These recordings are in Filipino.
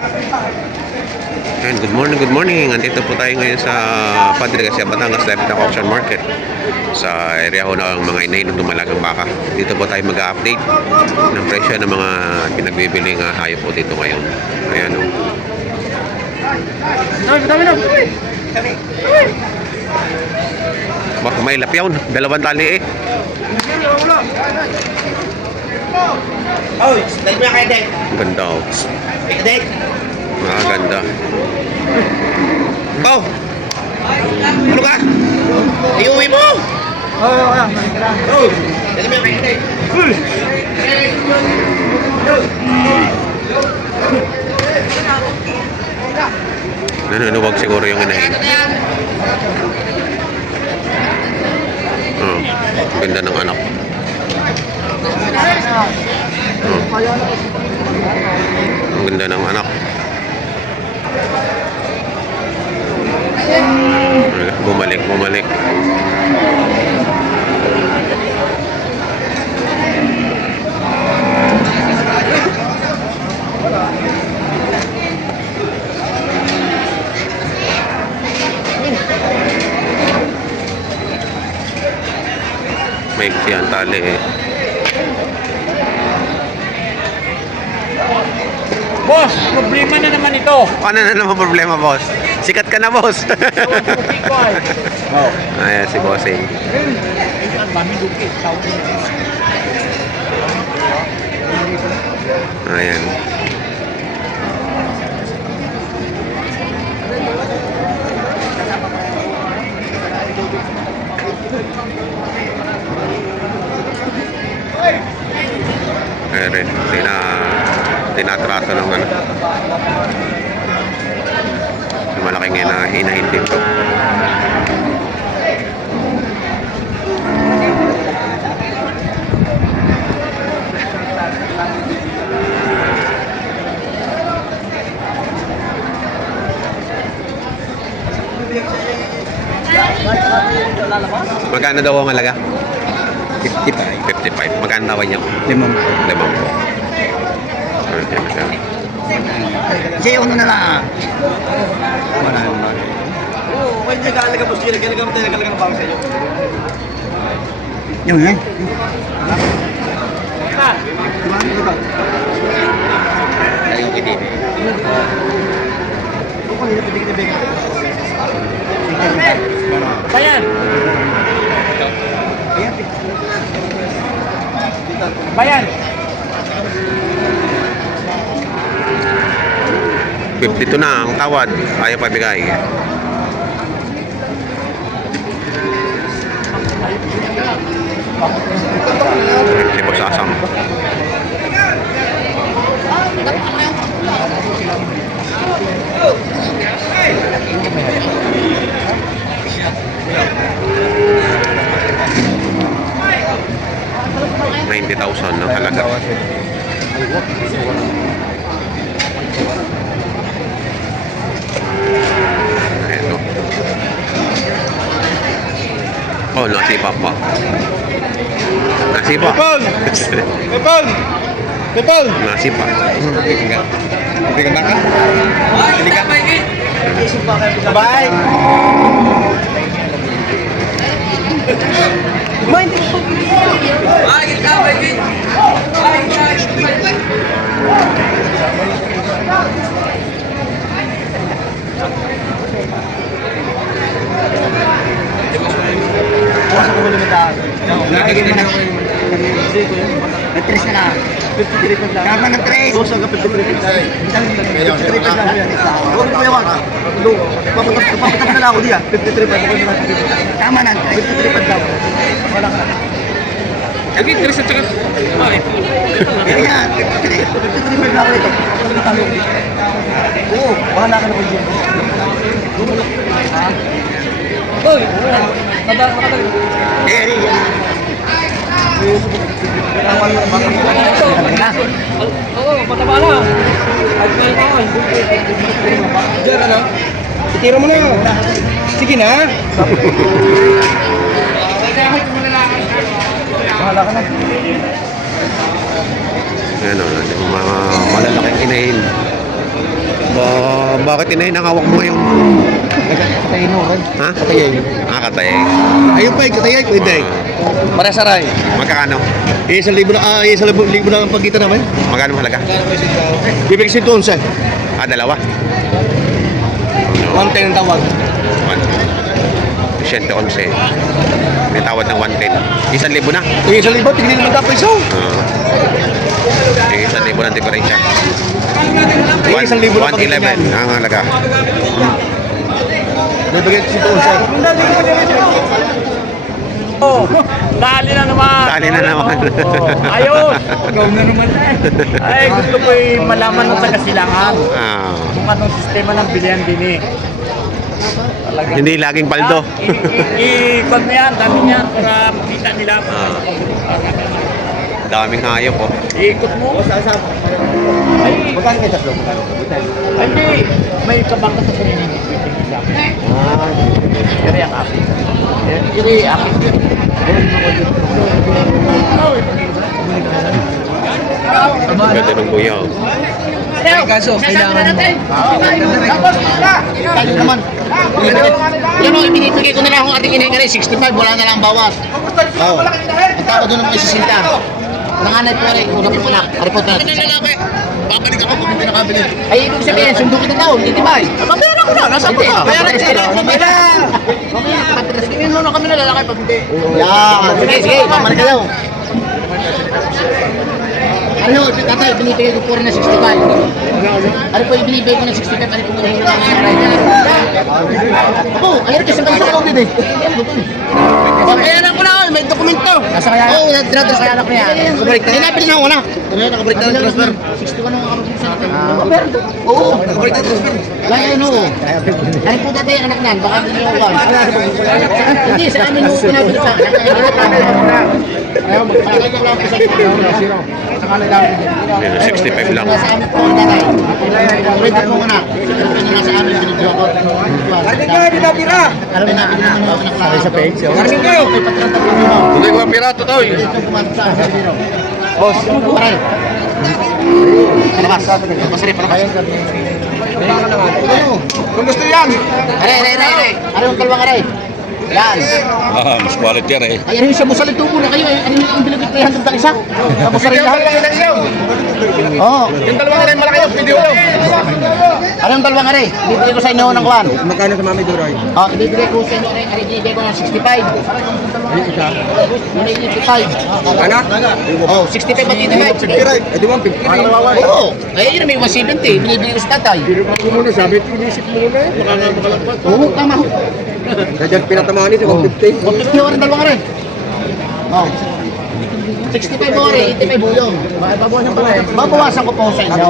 And good morning, good morning. Andito po tayo ngayon sa Padre Garcia, Batangas Livestock Auction Market. Sa area ho ng mga inahin ng dumalagang baka. Dito po tayo mag-update ng presyo ng mga pinagbibiling hayop po dito ngayon. Ayan o. Baka may lapyaw. Dalawang tali eh. Oh, dahil mo na kayo, Dek. Ganda o. Dek. Ganda. Oh! Ano ka? Iuwi mo! Oh, dahil mo na kayo, Dek. Nanunuwag siguro yung inahin. Oh, ganda ng anak. Oh. Ang ganda ng anak. Bumalik. May siyang tali eh. Boss, problema na naman ito. Ano na naman problema, boss? Sikat ka na, boss. Ayan si bossing. Ayan. Ayan, tinatrato ng ano. Malaking hinahin dito. Magkano daw ang halaga? 55. Magkano daw niya? 5. Kasi uno na lang. Oo, kaya nag-aalaga mo sila. Kaya nag-aalaga ng bang sa iyo. Yung eh? Ayun kita. Bayan! Bayan! 52 na ang tawad. Ayaw pa bigay. Si Boss Asam. $90,000 ng halaga. Ito. Oh, nasipa pa. Nasipa. Pepol! Nasipa. Hindi ka naka? Hindi ka? Bye! Nag-3 na lang. 53 pa lang. Kama ng 3. Bosa ka 53 pa lang. 53 pa lang. Huwag mo yawan. Papatak na lang ako diya. 53 pa lang. Tama na. 53 pa lang. Wala ka. Lagi, 3 at saka. Bakit? Ganyan. 53 pa lang ako ito. Oo. Bahala ka na ko dyan. Hoy! Makatagal. Oo, mataba lang. Agmal pa ako. Diyan ano? Itiro mo na. Sige na. Bahala ka na. Ayan o, mga malalaking inahin. Bakit inahin ang hawak mo ngayon? Katayin mo, Ron. Ha? Katayin. Katay. Ayun pa, katayin. Pwede. Para saray. Magkakano? 1,000 na ang pagitan namin. Magkano mahalaga? Bibigay si Tonsa. Dalawa? 110 ang tawag. 111. May tawad ng 110. 1,000 na. 1,000, tignan naman tapos iso. 1,000 ng diferensya. 1,000 na 111 ang halaga. Bibigay si Tonsa. Oh, dali na naman. Dali na naman. Ayun. Ikaw na naman. Ay, gusto ko malaman ng taga-silangan. Kung anong sistema ng bilihan din eh. Talaga. Hindi laging paldo. I-ikot mo yan, dami niyan para makita nila. Daming hayop po. Iikot mo. Ay, Magkano kayo tatlo? hindi. May kabangka sa sarili niya. Kaya ang akin. Kaya akin. Ganda ng kuya. Kaso, kailangan Tayo naman. Yan o, ibinibigay ko na lang kung ating inahinga 65, wala na lang bawas. Oo. Ang tao doon ng 60. Nanganay po rin, unang po na. Report na. Babalik ako kung hindi nakabili. Ay, ibig sabihin, sundo kita daw, hindi tibay. Babayaran ko na, nasa po ka. Bayaran ko na. Mamaya, kapatid mo na kami na lalaki pag hindi. Yan. Sige, sige, mamalik kayo. Ano, tatay, binibigay ko po rin na 65. Ano po ibinibigay ko na 65, ano po hinahinga namin sa maray. Oo, ayun kasi ang gusto ko din eh. Bayaran ko na, may dokumento. Nasa kaya? Oo, dinadras kaya ko yan. Nakabalik na. Hinapin na ako na. Nakabalik na ng transfer. 61 ang nakabalik sa atin. Oo, nakabalik na transfer. Kaya yun oo. Ano po dati ang anak niyan? Baka hindi nyo uwan. Hindi, sa amin mo pinabili sa akin. Ayaw, magpapalagay lang po sa akin. 65 lang. Nasa amin po ang tatay. Pwede po anak. Nasa amin binigyan ko. Kasi ka, hindi na pira. Ano na naman yung anak lang. Sa page. Kasi kayo. May patrata po nyo. Hindi ko pira, totoo. Ito pumasok sa akin. Boss, paray. Palabas. Palabas rin, palabas. Ano? Kung gusto yan. Aray. Ano yung kalawang aray? Yan. Mas quality yan eh. Ay, ano yung siya mo sa lito muna kayo? Ano yung binigay 300 ang isa? Tapos sa rin lahat? Oo. Yung dalawang rin malaki yung video. Ano yung dalawang aray? Ibibigay ko sa inyo ng kwan. Magkano sa Mami Duroy? Oh, ibibigay ko sa inyo aray. Ibibigay ko ng 65. Yung isa. Yung 85. Ano? Oh, 65 at 85. Eh, di ba 50? Oo. Ay, yun may 170. Binibigay ko sa tatay. Ako muna sabi, inisip muna eh. Baka nga makalampas. Oo, tama ho. Dadyan pinatamaan ito, 150. 150 ho rin dalawang aray. Oh. 65 ho rin, 85 bulong. Babawasan ko po sa inyo.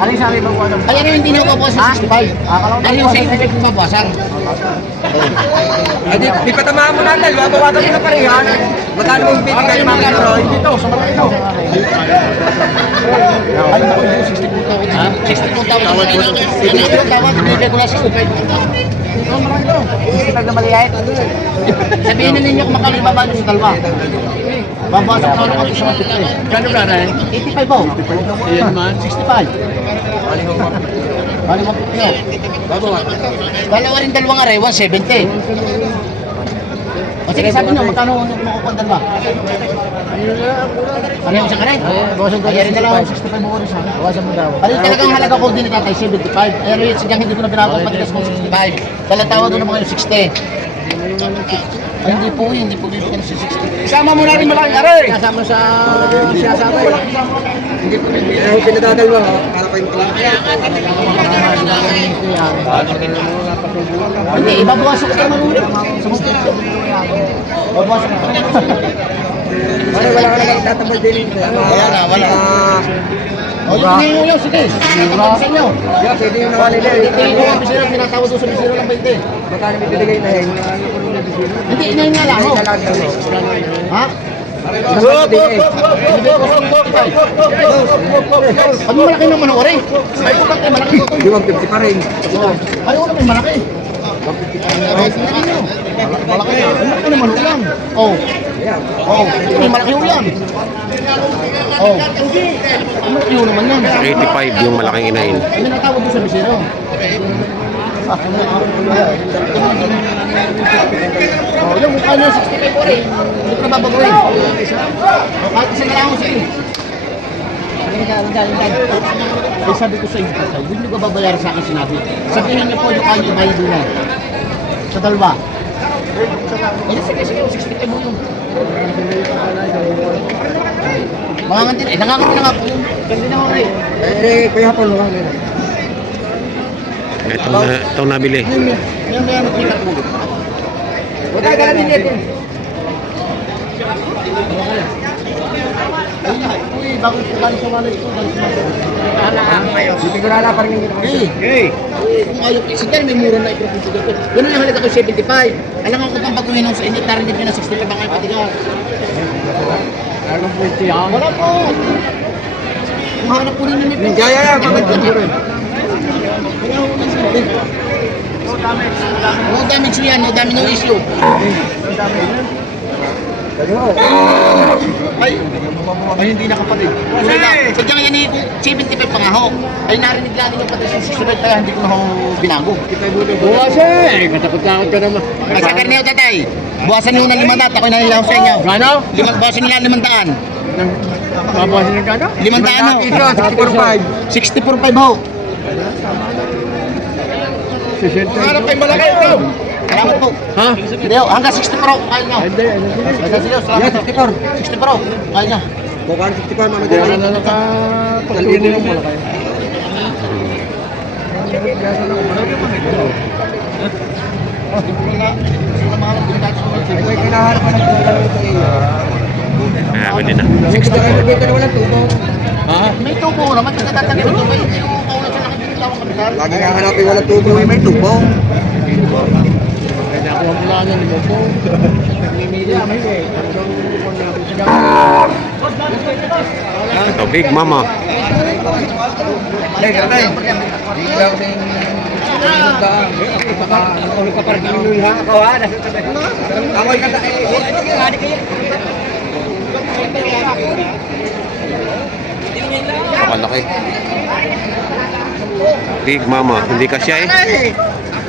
Ano yung sabi ba po? Ay, ano yung hindi nyo babawasan sa 65? Ano yung 65 kung babawasan? Di patamaan mo natin, babawasan mo na parehan. Magkano mo bibigay ng Mami Duroy? Dito, sa mga ito. Ay, naku, 62,000. Ha? 62,000. 62,000. Binibigay ko na 65. Isipag na maliyahit. Sabihin na ninyo kung makano yung baba nyo sa dalawa. Babawasan ko na sa 150. Gano'n ba na eh? 85 po. Iyan naman. 65. Bali 150 yun. Dalawa rin dalawang aray, 170. O sige, sabi nyo, magkano makukuha dalawa? Ano yung isang aray? Kaya rin dalawa, 65 mo rin sa akin. Ano yung talagang halaga ko din ni tatay, 75. Pero yung sadyang hindi ko na pinapag patigas mo 65. Dala tawa doon naman yung 60. Ay, hindi po bibigyan sa 60. Isama mo na rin malaking aray. Kasama sa siyasama. Hindi po bibigyan. Ayaw pinadadalwa. Para kayo makalaki. Hindi, ibabawasan ko sa manulit. Sa mutin. Babawasan ko. Wala ka lang tatamad din. Wala. O, hindi nyo yun, sige. Sa inyo. Yeah, pwede yung nawali na. Hindi ko yung bisiro, tinatawad doon sa bisiro ng 20. Magkano may bibigay na yun? Hindi, inahin nga lang. oh. Ha? Pag malaki ng manuri. Ay, kung bakit malaki. Di 150 pa rin. Ay, wala may malaki. Malaki ng manuri lang. Oh, Oh, hindi malaki ho yan. Oh. Malaki ho naman yan. 85 yung malaking inahin. Ano natawag doon sa bisero? Oh, yung mukha niya 65 po rin. Hindi ko na babaguhin. Oh, kahit isa na lang ako sa'yo. Eh, sabi ko sa inyo, hindi nyo ba babayaran sa akin sinabi? Sabihin niyo po yung kanya ibayad doon na. Sa dalawa. Eh, sige, 65 mo yun. Mangangantin, nangangantin na nga po yun. Ganda na ako rin. Kaya pa lang. Itong nabili. Yung may ano pikat mo. Wala ka namin dito. Uy, bakit kung sa wallet ko? Hindi ko na pa rin yung kung ayaw, sige, may mura na i-propose dito. Ganun yung halaga ko 75. Alam ko pang baguhin ng sa inyo, tarinig nyo na 65 baka yung patigas. Anong po ito yan? Wala po. Kung hanap po rin yung nipis. Kaya yan, bakit po rin? No damage yun yan, no damage, no issue. Ay, hindi nakapatid. Sadyang yan kung 75 pa nga ho. Ay narinig lang yung patid sa 65 kaya hindi ko na ho binago. Bukas eh! Katakot-takot ka naman. Ay sa karne ho tatay, buwasan nyo ng 500, ako'y nahilaw sa inyo. Gano? Buwasan nila 500. Babasin ng gano? 500 ho. 64.5 ho. Harap kayo malaki bro! Salamat po. Ha? Hindi ho, hanggang 60 pro, kaya nyo. Hindi, ano sila? Hanggang sila, salamat. 60 pro, kaya nyo. Bukan 65 mama Kaya na nakapagpili ng malaki. May kinaharap ka ng puta nito Pwede na. 64. Walang tubo. Ha? May tubo naman, nagtatatanim ito. May yung kaulat sa nakikita ng kapital. Lagi nga hanapin walang tubo. May tubo. Kaya nakuha mo lang yan, mo po. Ito, Big Mama. Hey, katay. Hindi lang may ulo ka pa rin kinuloy ha. Ako ha. Amoy ka tayo. Napakalaki. Big Mama. Hindi kasya eh.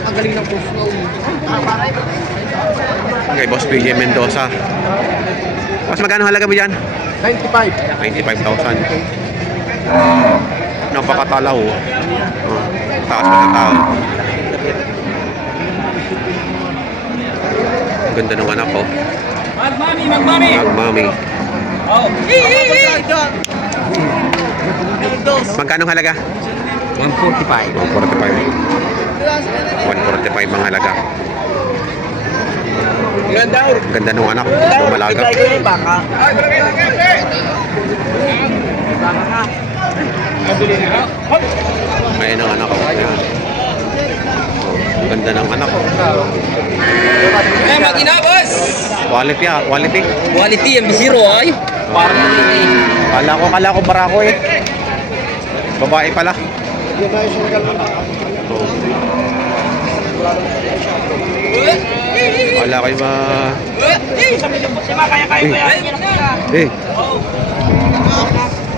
Ang galing ng puso. Kay Boss PJ Mendoza. Mas magkano halaga mo dyan? 95. 95,000. Napakatalaw. Taas pa ng tao. Ganda ng anak ko. Magmami! Magmami. Oh! Magkano halaga? 145. 145 ang halaga. Ganda ng anak. Lumalaga. Baka. Ayan ang anak ko. Ayan. Ganda ng anak ko. Eh, matina, boss! Quality ah. Quality. Quality, yung bisiro, ay! Parang Kala ko barako eh. Babae pala. Kala ko ba... Eh.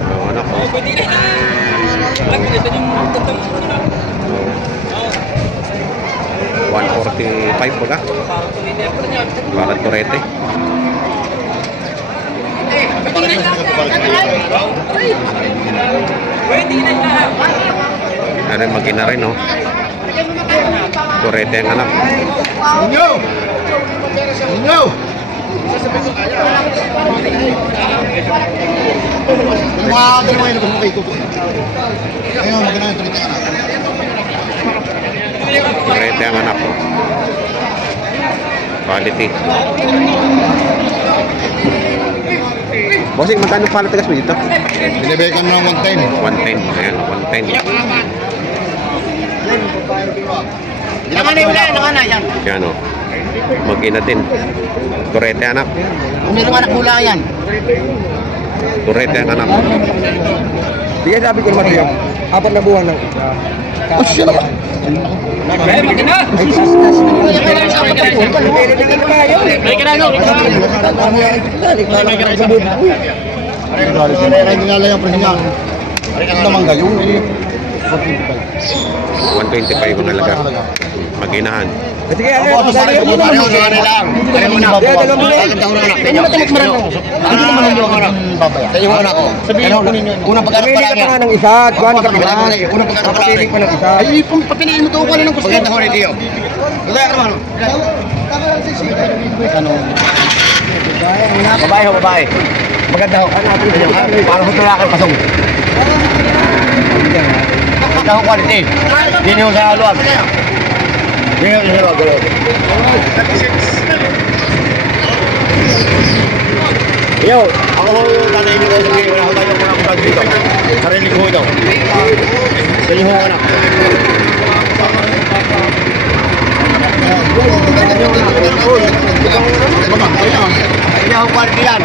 Ang anak ko. 145 ba ka? Bakit kurete? Ano magina rin, no? Kurete ang anak. Inyo! Inyo! Mga dalawa yun, kung kayo tutuloy. Ayun, maganda yung tuloy ka na. Kurete ang anak. Quality. Bossing, magkano pala tagas mo dito? Binibekan mo ng 110. 110. Ayan, 110. Nanganay wala, nanganay yan. Yan, o. Mag-ina din. Kurete anak. Kung mayroong anak mula yan. Kurete ang anak. Bigay sabi ko naman yan. 4 na buwan lang. Oh, shit! Naman kayo. 125 ang halaga. Mag-inahan. Sige, ano lang. Sabihin ko ninyo. Unang pagkakas pa lang yan. Ng isa, kuhan ka pala. Unang pagkakas pa lang Papili ko ng isa. Ay, papiliin mo to ko ng gusto. Pagkita ko nito yun. Kaya ka naman. Babae ho, babae. Maganda ho. Para ho tulakay pasong. Ito ho quality. Hindi ho sa luwag. Hindi ho sa luwag. Yo, ako ho tatay niyo ko sabihin. Wala ho tayo muna dito. Sarili ko ito. Sarili ho anak. Hindi ho quality yan.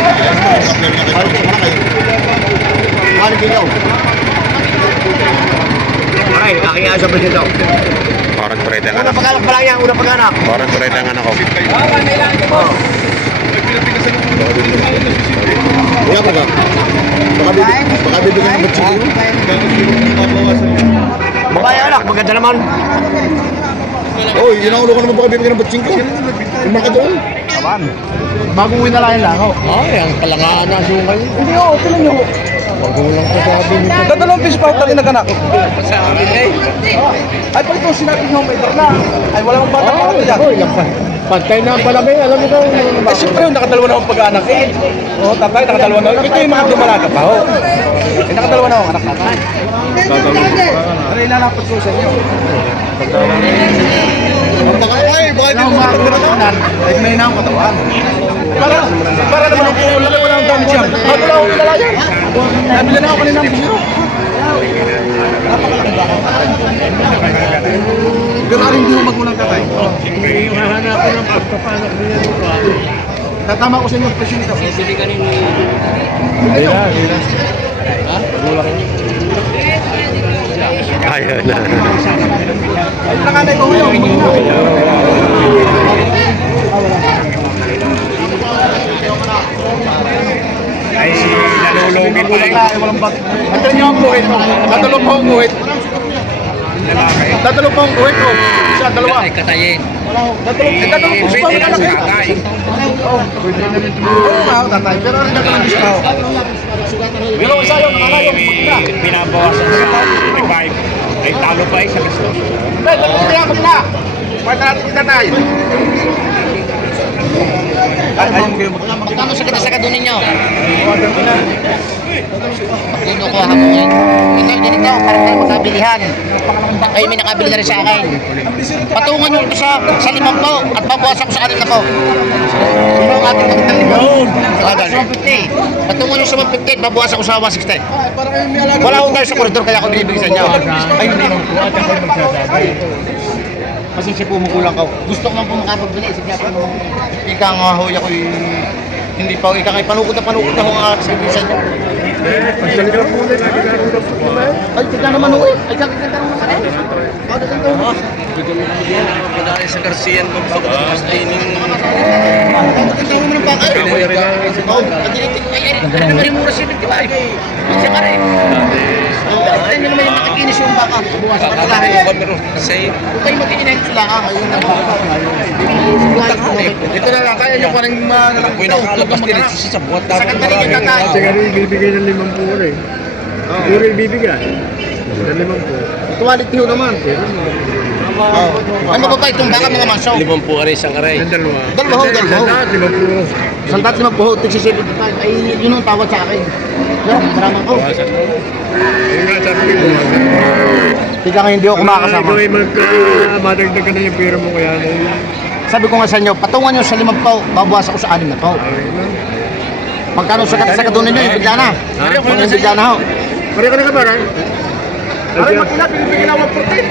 Quality daw. Ay, aking asa pa dito. Parang tureta ang Unang anak. pagkanak pa lang yan, unang pagkanak. Parang tureta ang anak ko. Oh. Wala pa ka? Baka bibigyan ng batsi. Babae anak, maganda naman. Oy, inaulo ko naman baka bibigyan ng batsing ko. Yung mga doon. Kaman. Bagong winalayan lang ho. Ay, ang kalangaan na sungay. Hindi ako, tuloy niyo. Magulang ko sabi nito. Dadalawang fish pa tayo nagkanak. Ay, pag ito sinabi nyo may barna. Ay, wala mong bata pa ako dyan. Pantay na ang palagay, alam mo ko. Eh, siyempre yung nakadalawa na akong pag-anak eh. Oo, tatay, nakadalawa na. Ito yung mga dumalaga pa ho. Eh, nakadalawa na akong anak tatay. Ano ilalapat ko sa inyo? Ay, baka Ikaw mga katawan, ay may na akong katawan. Para naman ako, laki ko lang ang dami siya. Bago lang akong lalayan. Nabila na ako kanina ang bisyo. Napakalaki ba ako? Gano'n rin hindi mo magulang tatay. Hahanap ko ng pagpapanak niya dito. Tatama ko sa inyo presyo nito. Bili ka rin ni... Ayun na. Ay, nakanay ko ngayon. Ay, nalulungin pa rin. Walang bakit. Ito niyo ang buhit. Tatalo po ang buhit. Tatalo po ang buhit ko. Isa, dalawa. Ay, katayin. Tatalo po sa mga anak eh. Oo, tatay. Pero rin natin ang gusto ko. Pero isa yun, nakalayo. Pinabawasan sa 35. Ay, talo pa sa gusto. Hey, tapos kaya ko na. Pwede natin kita tayo. Ayun kayo Magkano sa kadasakado ninyo? Dito ko ako ngayon. Ito, ganito, parang tayo magkabilihan. Ay, may nakabili na rin sa akin. Patungan nyo ito sa 5 at babawasan ko sa 6 na po. Ano ang ating magkakalit? 150. Patungan nyo sa 150 at babawasan ko sa 160. Wala akong tayo sa koridor kaya ako binibigay sa inyo. Ay, hindi naman po. At ako'y magsasabi. Kasi siya po magulang ka. Gusto ko man po makapagbili. Sige po naman. Ika nga ho, ako'y hindi pa. Ika kay panukod na ho ang aking sa inyo. Ay, tignan naman ho eh. Ay, tignan naman eh. Padali sa Garcian ko sa katas training. Tignan naman ang bakal. Ay, naman yung mura silid, di ba? Siya ka rin. Ay, hindi naman yung makikinis yung baka. Buwasan ka talaga. Huwag kayo makikinis sila. Ayun na po. Dito na lang, kaya nyo pa rin Labas din sa buhat sa kantaligin na tayo. Kasi nga bibigay ng 5 puro eh. Puro ibibigay. Ng 5 Quality ho naman. Ano ba ba itong baka mga maso? 5 puro isang aray. Ang dalawa. Dalawa ho, dalawa ho. 5 puro. Isang tat naman po ho, tigsisilid na tayo. Ay, yun ang tawad sa akin. Yan, maraming ko. Yung nga sabi ko. Tika kayo hindi ako kumakasama. Ikaw ay madagdag ka na yung pera mo kaya. Sabi ko nga sa inyo, patungan nyo sa 5 po, babawasan ko sa 6 na po. Magkano sa katasagadun ninyo, yung bigla na. Yung bigla na ho. Pare ka na ka ba? Aray, makina, pinipigil ako ng protein.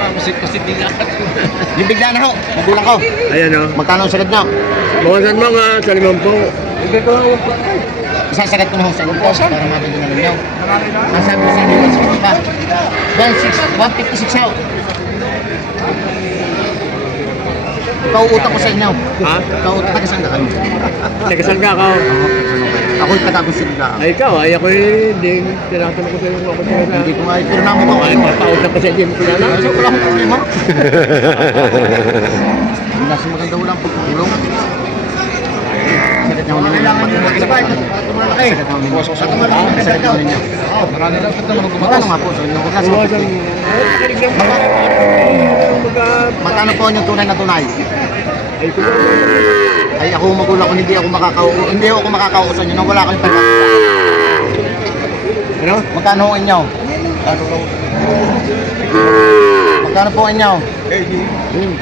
Yung bigla na ho, magulang ko. Ayan o. Magkano ang sagad nyo? Bawasan mo nga sa 5 po. Bigay ko lang ako ng protein. Isasagad ko na ho sa inyo para mabigyan ninyo. Nasabi ko sa inyo, 160 pa. 156 ho. Kauutang ko sa inyo. Ha? Kauutang ka saan daan? Nagkasal ka ako. Ako'y katapos sila. Ay, ikaw, ay ako hindi. Tinatanong ko sa iyo ako sa Hindi ko nga ipiro namin ko. ay, papautang ko sa iyo. Kilala? Ay, wala akong problema. Nasa maganda wala ang pagkukulong. Sakit na ho ninyo. Sakit na ho ninyo. Sakit na ho ninyo. Magkano nga po sa inyo? Magkano po yung tunay na tunay? Ay ako magulang ko, hindi ako makakauko sa inyo nang wala kayong pagkakita. Ano? Magkano ho inyo? Magkano po inyo?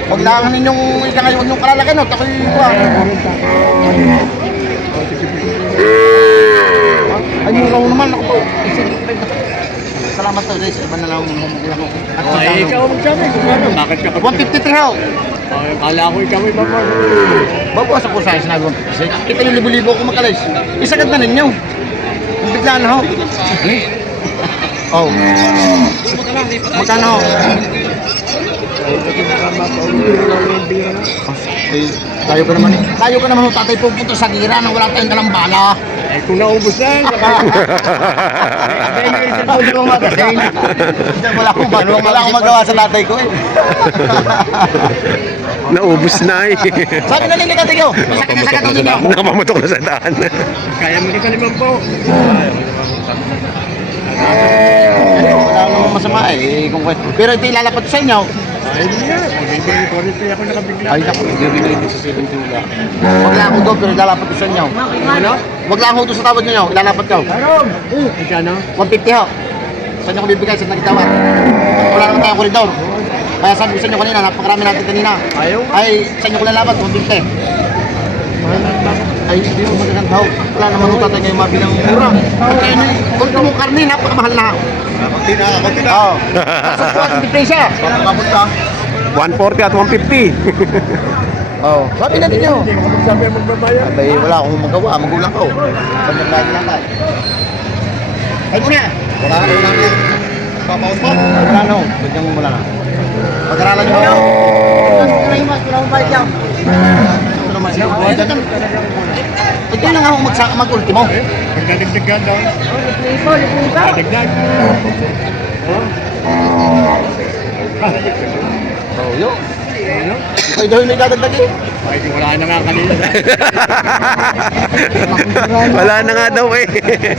Huwag lang ninyong ikangayon yung kalalaki no, takoy kuha. Ay mura ho naman ako po. Salamat to guys, iba na lang magulang ko. Ay, ikaw ang magsabi kung ano. Bakit ka 153 ho. Ay, kala ko ikaw ay papa. Babawasan ko sa sinabi 156. Kita yung libo-libo ko makalis. Isagad na ninyo. Ang bigla na ho. Oh. Magkano ho? Tayo ka naman. Tayo ka naman ho, tatay pupunta sa gira nang wala tayong dalang bala. Ay, kung naubos na, Wala akong magawa sa tatay ko eh. Naubos na eh. Sabi na nila tatay ko, masakit na sakit ninyo. Nakamamutok na sa daan. kaya mo kita 5 po. Wala namang masama eh. Pero ito ilalapat sa inyo. Ay, hindi nga. Hindi ko rin ako nakabigla. Ay, naku, hindi rin sa 70 wala. Wag lang ako doon, pero ilalapat ko sa inyo. Ano? Wag lang ako doon sa tawad niyo, ilalapat ko. Ay, kano? 150 ho. Sa inyo ko bibigay sa nagitawad. Wala naman tayong koridor. Kaya sabi ko sa inyo kanina, napakarami natin kanina. Ayaw. Ay, sa inyo ko lalabat, 150. Ay, hindi mo magaganda ho. Wala naman ho tatay ngayon mabilang mura. At kaya nyo, kung ito mong karne, napakamahal na ho. Kunti na. Oo. Sa kuwan, hindi presya. Parang kapunta. 140 at 150. Oo. Sabi na ninyo. Hindi ko magsabi ang magbabayad. Abay, wala akong magawa. Magulang ko. Saan yung lagi lang tayo? Ay, muna. Wala na. Papaon po. Wala na. Bigyan mo mula na. Pag-aralan nyo. Wala akong balik yan. Ito lang ako mag-ultimo. Magdadagdagan daw. Magdadagdag. Oh, yo. Ay, dahil may dadagdag eh. Ay, wala na nga kanina. Wala na nga daw eh.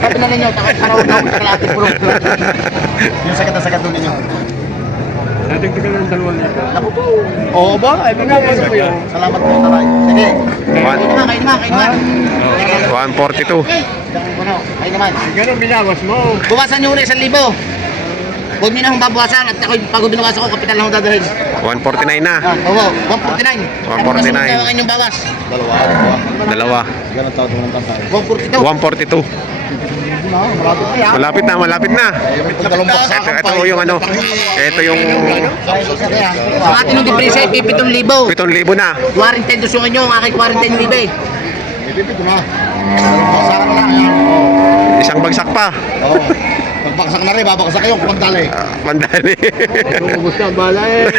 Sabi na ninyo, araw na ako kalati pulong. Yung sakit na sakit doon ninyo. Nadagdagan ng 2,000. Naku po. Oo ba? Ay, magkakasin mo yun. Salamat po, taray. Sige. Kain naman. 142. Kain naman. Ganun, binawas mo. Buwasan nyo ulit 1,000. Huwag nyo na akong babawasan at ako pag binawasan ko, kapital lang akong dadalhin. 149 na. Oo, 149. 149. Ano ang inyong bawas? Dalawa. 142. 142. Malapit na. Ito yung ano. Ito yung Ang atin yung depresa ay 7,000. 7,000 na. Quarantine doon yung inyo, ang aking quarantine libe. Ipipito na. Babaksakan na lang yan. Isang bagsak pa. Oo. Pagbaksak na rin, babaksak kayo kung magdali. Mandali. Ubus na, bala eh.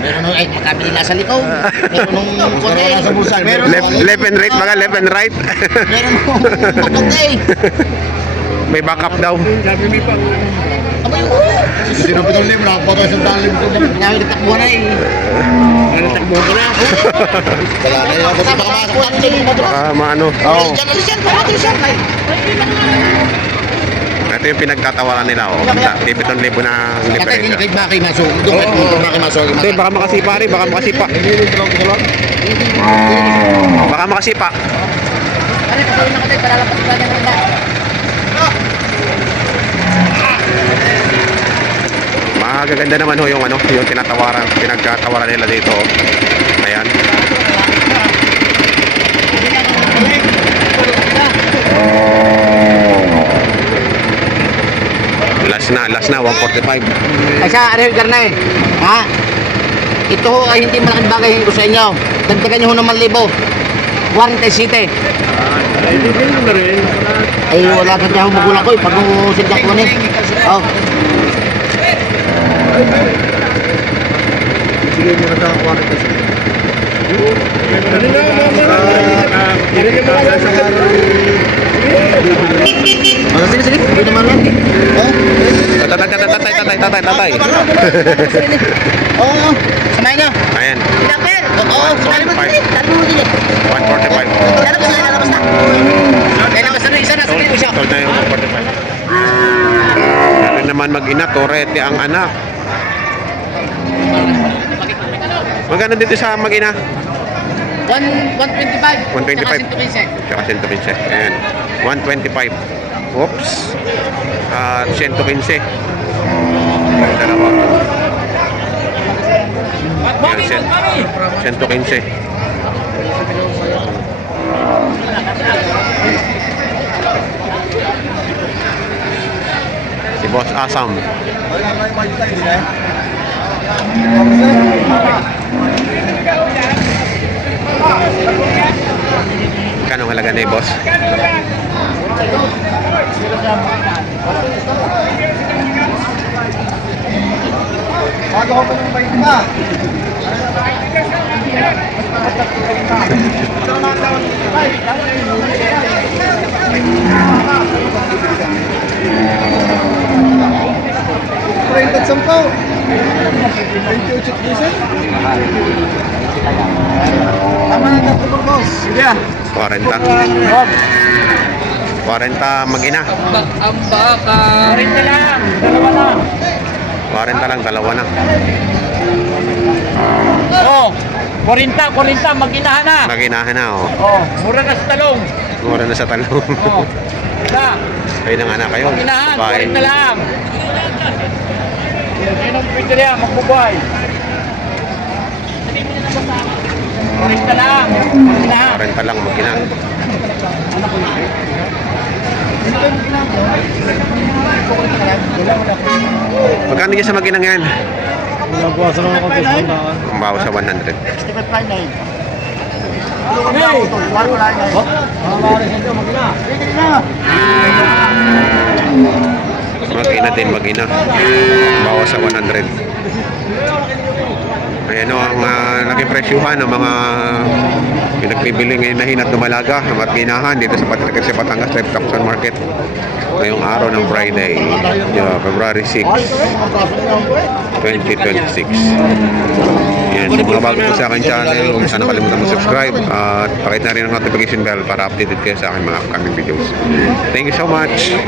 Meron nung, ay, makabili na sa likod. Meron nung konti. Meron Left and right mga left and right. Meron nung magkakay. May backup daw. Sabi mo pa. Abay, sino pitulim na? Pato isang dalim ko. Kaya nagtakbo na eh. Natakbo ko na. Wala na yun. Basta makamasok natin dyan yung motor. Maano. Oo. Diyan, alisan. Pamati siya. Ito yung pinagtatawaran nila. Oh. 7,000 na ang Katay, diferensya. kahit makimaso. Doon kahit makimaso. Hindi, baka makasipa rin. Baka makasipa. Baka makasipa. Ano, patuloy na katay. Palalapas ka niya ng lahat. Magaganda naman ho yung ano, yung pinagkatawaran nila dito. Oh. Ayan. Last na 145. Ay sa ano yung karne? Ha? Ito ho ay hindi malaking bagay ko sa inyo. Dagdagan nyo ho ng 1,000. 47. Ay, bibili mo na rin. Ay, wala ka dyan magulang ko. Pag nung sindak ko ni. Oh. Sige mo na daw ang 47. Ano na, mama? Bibili mo na sa Sige, sige. Hindi naman lang. Tatay. Oo. Samayin niyo. Ayan, Pinaper. Oo. Samayin mo din. Talo mo din. 145. Lalabas na. Lalabas na isa na. Sige mo siya. Sold na yung 145. Meron naman mag-ina, Torete ang anak. Magkano dito sa mag-ina? 125. 125. Tsaka 115. Ayan. 125. Oops. At 115. Dalawa. Ayan, 115. Si Boss Asam. Kano halaga na boss? Bago ko pa ng bait pa. Rented 10. 28 diesel. Tama na tatlo boss. Sige ah. 40. 40 mag-ina. ang baka. Rin na lang. Dalawa na. 40 lang, dalawa na. Oh, 40, mag-inahan na. Mag-inahan na, oh. Oh, mura na sa talong. Mura na sa talong. Oh. Na, Kayo ng anak kayo. mag-inahan, Bahay. 40 lang. Yan ang pwede niya, magbubuhay. 40 lang, mag-inahan. 40 lang, mag-ina. Magkano dyan sa mag-inang yan? Nagbawasan naman ako sa Ang bawas sa 100. 65.9. Mag-ina din, mag-ina. Ang bawas sa 100. Ayan o, ang naging presyuhan ng mga pinagbibili ngayon na hinat dumalaga at ginahan dito sa Patrick sa Batangas Live Auction Market ngayong araw ng Friday, February 6, 2026. Yan, sa mga bago po sa aking channel, huwag sana kalimutan mag-subscribe at pakita na rin ang notification bell para updated kayo sa aking mga upcoming videos. Thank you so much!